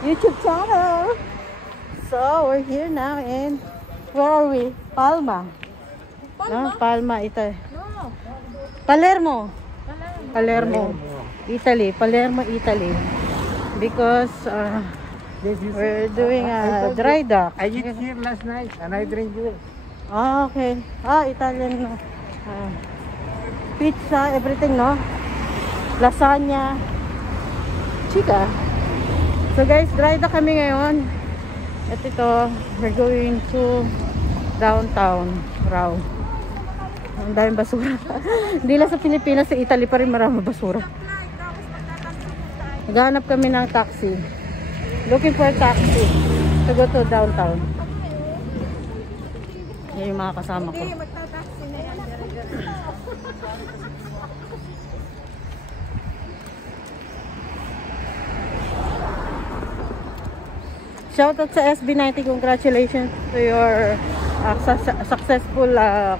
YouTube channel. So, we're here now in, where are we? Palma. No, Palma, Italy. No. Palermo. Palermo, Italy. Palermo, Italy. Because we're doing a dry dock. I eat here last night and I drink here. Ah, okay. Ah, Italian, no. Pizza, everything, no? Lasagna. Chica. So guys, dry dock kami ngayon. At ito, we're going to downtown raw. Ang daming basura. Hindi lang sa Pilipinas, sa Italy pa rin maraming basura. Naghanap kami ng taxi. Looking for a taxi to go to downtown. Yan yung mga kasama ko. Shoutout sa SB90. Congratulations to your successful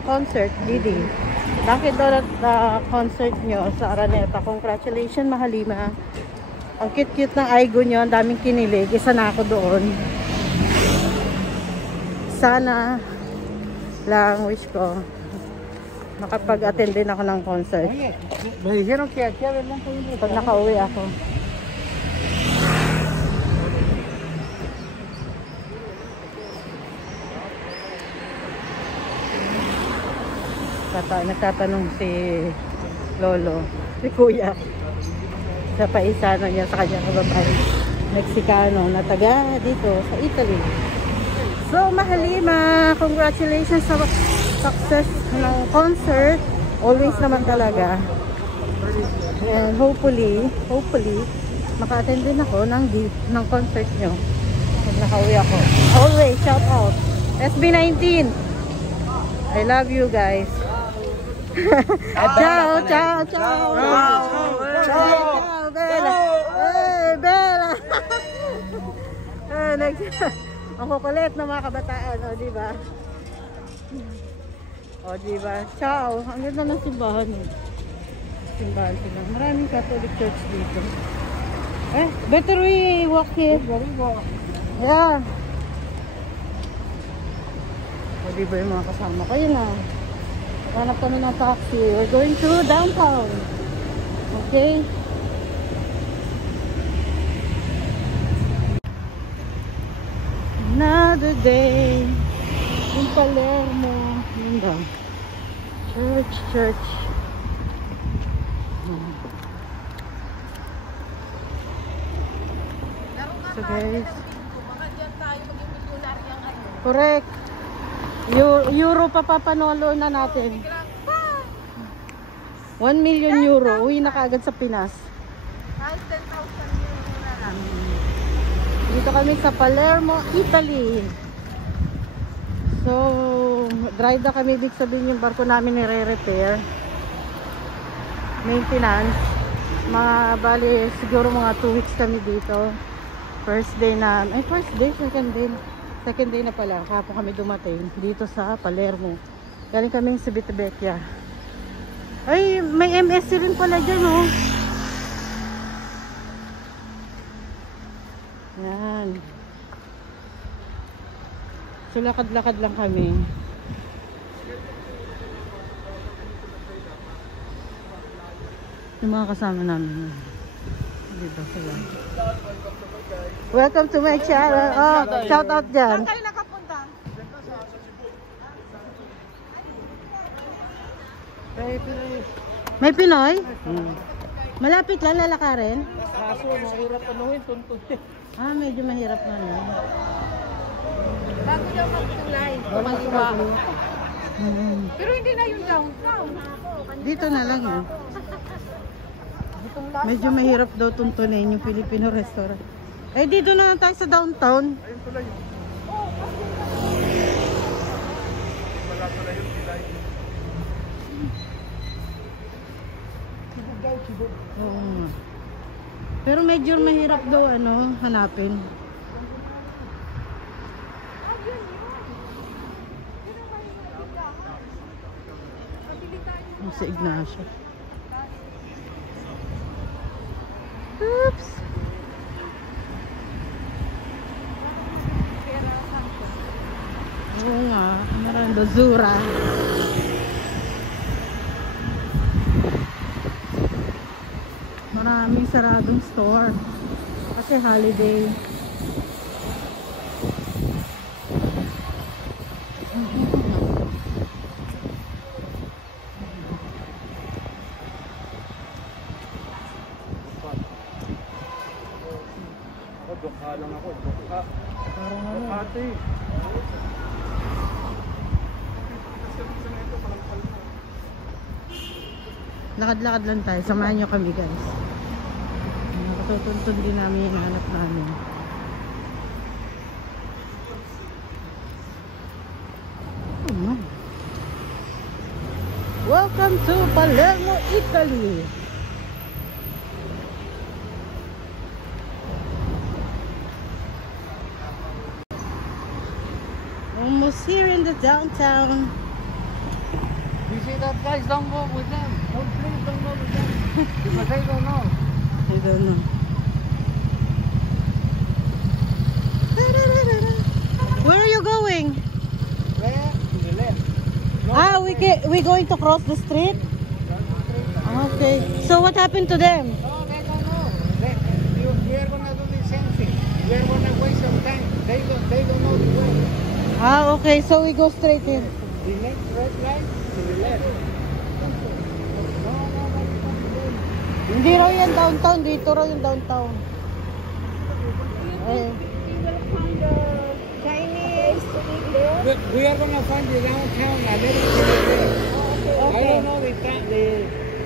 concert, Didi. Bakit doon at concert nyo sa Araneta? Congratulations, Mahalima. Ang cute-cute ng Aigo nyo. Ang daming kinilig. Isa na ako doon. Sana lang, wish ko, makapag-attend din ako ng concert. Pag nakauwi ako. Nagtatanong si Lolo, si Kuya, sa paisano niya sa kanyang kababae, Meksikano na taga dito sa Italy. So, Mahalima, congratulations sa success ng concert. Always naman talaga. And hopefully, maka-attend din ako ng concert nyo pag nakauwi ako. Always, shout out. SB19, I love you guys. Ciao, ciao, ciao. Ciao, Bella. Hey, Bella. Ang kukulit ng mga kabataan, o, diba? O, diba? Ciao. Ang ganda ng simbahan. Simbahan sila. Maraming Catholic church dito. Better we walk here. Yeah. O, diba yung mga kasama ko? Yun na. Hanap kami ng taxi. We're going to downtown. Okay? Another day in Palermo. Church. So guys, correct. Euro pa papanolo na natin. 1 million euro. Uwi na kaagad sa Pinas. 10,000 euro na lang. Dito kami sa Palermo, Italy. So, dry dock kami. Ibig sabihin yung barko namin nire-repair. Maintenance. Bali, siguro mga 2 weeks kami dito. First day, second day na pala. Kapag kami dumating dito sa Palermo. Galing kami sa Civitavecchia. Ay, may MSC rin pala dyan, oh. Yan. So, lakad-lakad lang kami. Yung mga kasama namin. Dito sila. Welcome to my channel. Oh, shout out dyan. Saan kayo nakapunta? May Pinoy? Malapit lang, lalakarin? Kaso, mahirap panuhin, tuntun. Medyo mahirap na. Bago daw mag-tulay. Pero hindi na yung downtown. Dito na lang, eh. Medyo mahirap daw tuntunin yung Filipino restaurant. Dito na lang tayo sa downtown. Ayun pala yun. Wala pala yun, Pilay. Oo. Pero medyo mahirap daw hanapin. Sa Ignacio. Oops. Oo nga, Miranda Zura. Maraming saradong store. Kasi holiday. Dukha lang ako. Dukha. Parang ano. Ate. Lakad-lakad lang tayo. Samahan nyo kami guys. Nakatutuntun din namin yung hanap namin. Oh my. Welcome to Palermo, Italy. Almost here in the downtown. You see that guys, don't go with them. Don't please don't go with them. Because they don't know. I don't know. Where are you going? Where? To the left. We going to cross the street? Okay. So what happened to them? No, they don't know. We are gonna do the same thing. We are gonna waste some time. They don't know the way. Okay. So we go straight in. The next red light to the left. No, Hindi raw yan downtown. Dito raw yung downtown. Eh. Chinese to live there. we are gonna find the downtown a little bit there. I don't know the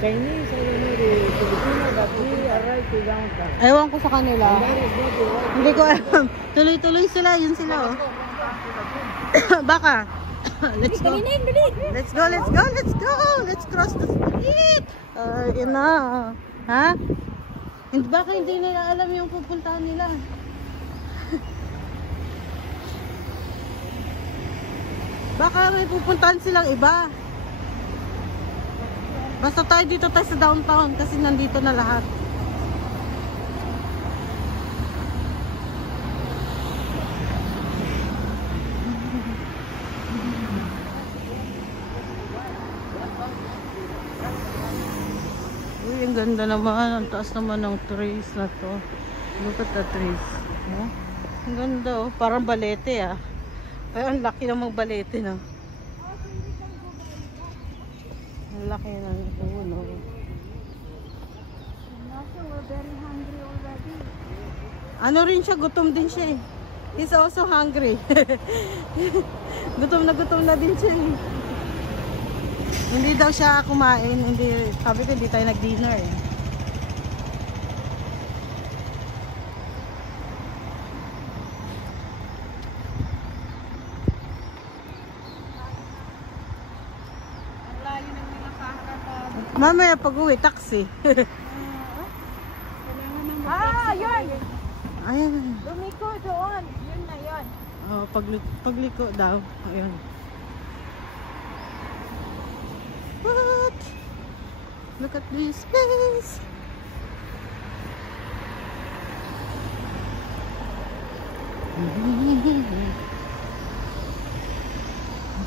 Chinese, I don't know the Filipino, but we arrived to downtown. Ewan ko sa kanila. And that is not the right. Hindi ko alam. Tuloy-tuloy sila. Yun sila oh. Baka. Let's go. Let's go, let's go, let's go. Let's cross the street. Yun na. Ha? Hindi, baka hindi nila alam yung pupuntahan nila. Baka may pupuntahan silang iba. Basta tayo dito tayo sa downtown kasi nandito na lahat. Uy, ang ganda naman. Ang taas naman ng trees na to. Look at the trees. Oh, ang ganda oh. Parang balete ah. Ay, ang laki namang balete na. Ang laki ng puno. We're very hungry already. Ano rin siya, gutom din siya eh. He's also hungry. Gutom na din siya eh. Hindi daw siya kumain. Hindi, sabi ko hindi tayo nag-dinner eh. Mamaya pag-uwi, taxi. Yun! Ayan. Lumiko doon. Yun na yun. Oh, pagliko daw. Ayun. What? Look at this place.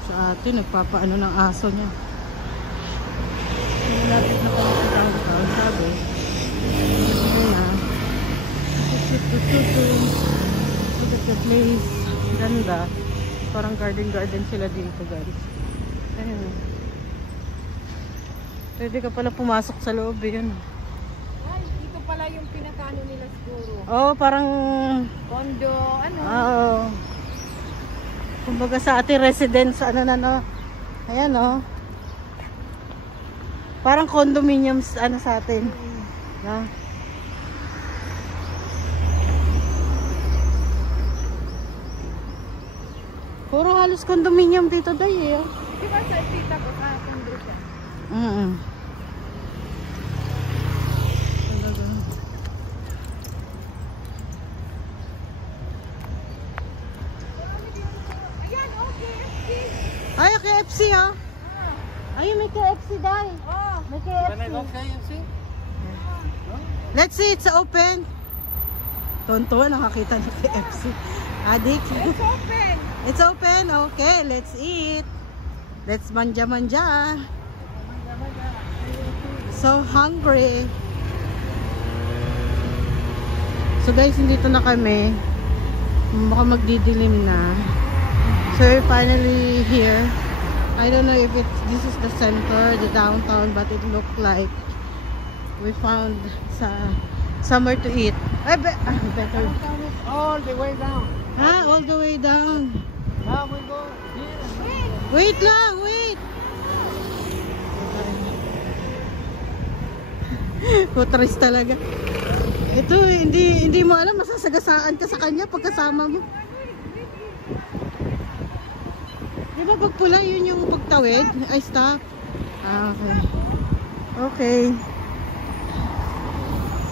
Sa atin, nagpapaano ng aso niya. Lapit na kami sa downtown, sabi. Ayun na. Look at the place. Ganda. Parang garden sila dito, guys. Ayun. Pwede ka pala pumasok sa loob, yun. Ay, ito pala yung pinakano nila siguro. Oh, parang Condo, ano? oh. Kumbaga sa ating residence, ano na no. Ayan oh. Parang condominiums ano sa atin. No? Puro halos condominium dito day eh. Di ba sa tita ko sa condo siya? Ayan, okay, KFC. Ay, KFC oh. Ay, may KFC day. Oh, May KFC. Can I go KFC? Let's see, it's open. Tonto, nakakita ng KFC. Adik? It's open. It's open? Okay, let's eat. Let's manja-manja. So hungry. So guys, nandito na kami. Baka magdidilim na. So we're finally here. I don't know if this is the center, the downtown, but it looked like we found somewhere to eat. Better. Downtown is all the way down. All the way down. Now we go here. Wait lang, wait. Putris talaga. Ito, hindi mo alam, masasagasaan ka sa kanya pagkasama mo. Di ba pag pula, yun yung pagtawid? Ay, stop. Okay. Okay.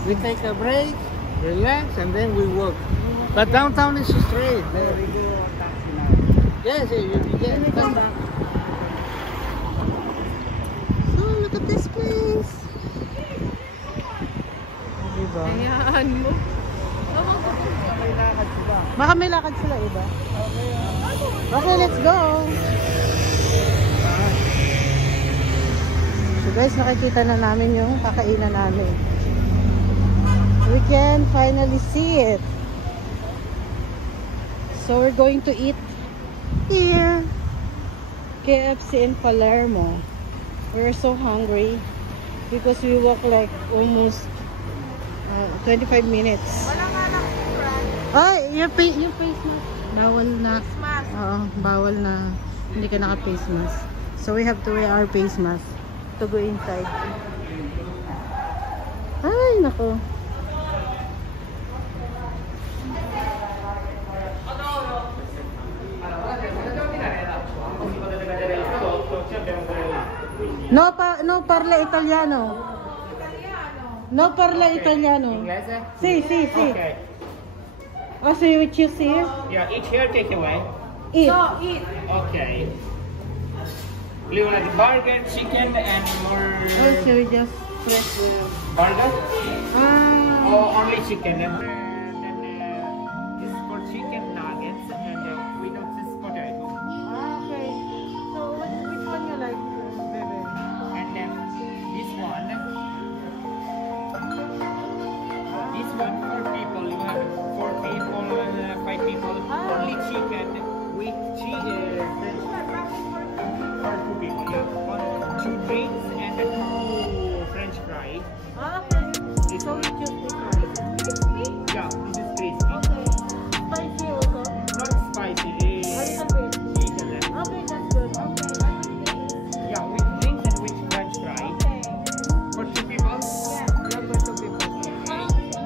We take a break, relax, and then we walk. But downtown is straight. There we go. Yes, yes. Come back. So, look at this place. Diba? Hayaan mo. Baka may lakad sila iba. Okay, let's go. So guys, nakikita na namin yung kakainan namin. We can finally see it. So we're going to eat here. KFC in Palermo. We're so hungry because we walk like almost 25 minutes. Wala nga lang friend. Ay, yung face mask. Bawal na. Mask. Oo, bawal na. Hindi ka naka-face mask. So we have to wear our face mask to go inside. Ay, nako. No parla italiano. No parla italiano. Inglese? Sì. Okay. Oh, so you choose here? Yeah, each here, take away. Eat. So, eat. Okay. Do you like burger, chicken, and more Oh, so we just press. burger? Ah. Or only chicken? And then this is for chicken nuggets and without this potato. Okay. So which one you like, baby? And then this one for people. You have 4 people, 5 people. Only chicken with cheese. For 2 people. Yeah. 2 drinks and 2 French fries. Okay. This So one. we choose this one. Yeah, this is crispy. Okay. Spicy also. Not spicy. A little bit. Little. Okay, that's good. Okay. Yeah, with drinks and with French fries. Okay. For 2 people. Yeah, that's for 2 people.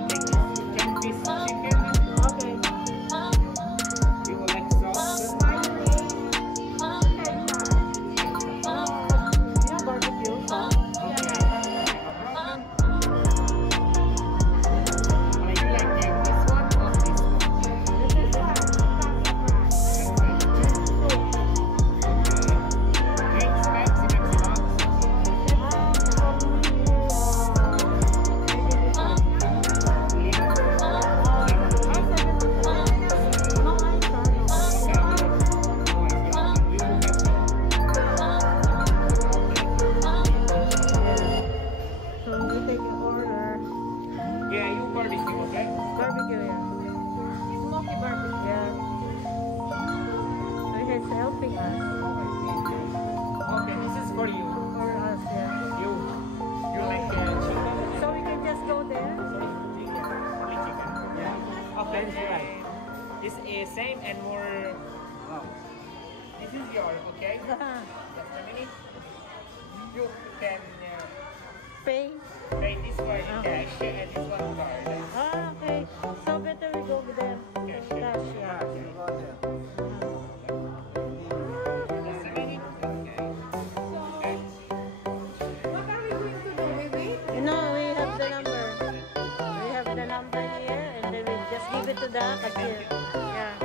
Take 10 piece chicken. Okay. You will like sauce. Yeah, barbecue. So we take an order. Yeah, you barbecue, okay? Barbecue, yeah. Smoky barbecue. Yeah. So he's helping us. Okay, this is for you. For us, yeah. You like chicken? So we can just go there? Chicken. Only chicken. Yeah. Okay, this is right. This is same and more. Wow. This is yours, okay? Just a minute. You can Pay. pay this one in cash and this one card. Ah, okay. So better we go with them. Cash. Cash, yeah. Just a minute. Okay. What are we going to do? We wait? You know, we have the number. We have the number here and then we just give it to the cashier. Yeah.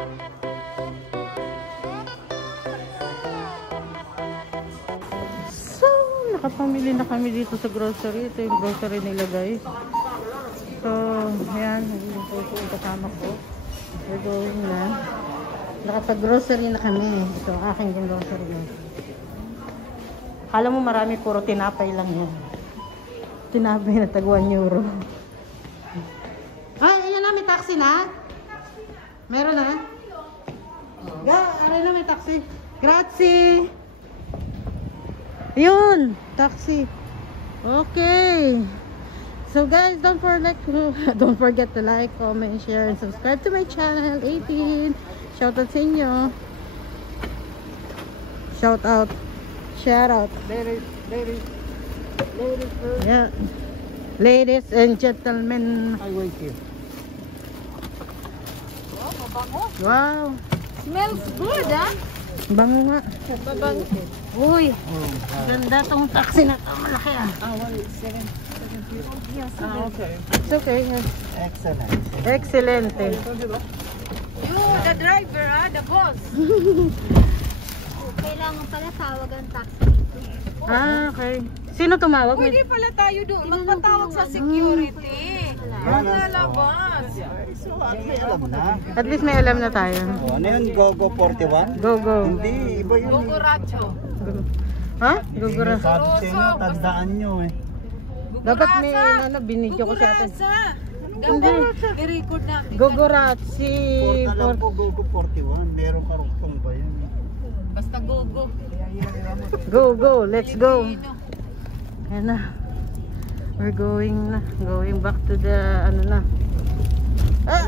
So, nakapamili na kami dito sa grocery. Ito yung grocery nila, guys. So, yan. Naging po yung kasama ko. We're going na. Nakapag-grocery na kami. Ito, aking yung grocery na. Akala mo marami, puro tinapay lang yan. Tinapay na tag 1 euro. Ay, ayan na, may taxi na. Meron na. Aray na, may taxi. Grazie. Yun, taxi. Okay. So guys, don't forget to like, comment, share, and subscribe to my channel, 18. Shout out sa inyo. Shout out. Shout out. Ladies first. Yeah. Ladies and gentlemen. I wait here. Oh, mabango. Wow. Smells good, ha? Bango nga. Mabango. Uy, ganda tong taxi na to. Malaki ah. Okay. It's okay. Excellent. Excelente. You, the driver, ha? The boss. Kailangan pala tawag ang taxi dito. Ah, okay. Sino tumawag? Pwede pala tayo doon. Magpatawag sa security. Maglalabas. May alam na. At least may alam na tayo. Ano yun? Gogo 41? Go, go. Hindi, iba yun. Guguracho. Ha? Gugura. Sabi sa inyo, tandaan nyo eh. Dapat may binidyo ko sa atin. Hindi. I-record natin. Gugurazzi. Alam ko, Gogo 41. Meron karuktong ba yun? Basta go-go. Go, go. Let's go. Ayan na. We're going back to the ano na. Ah!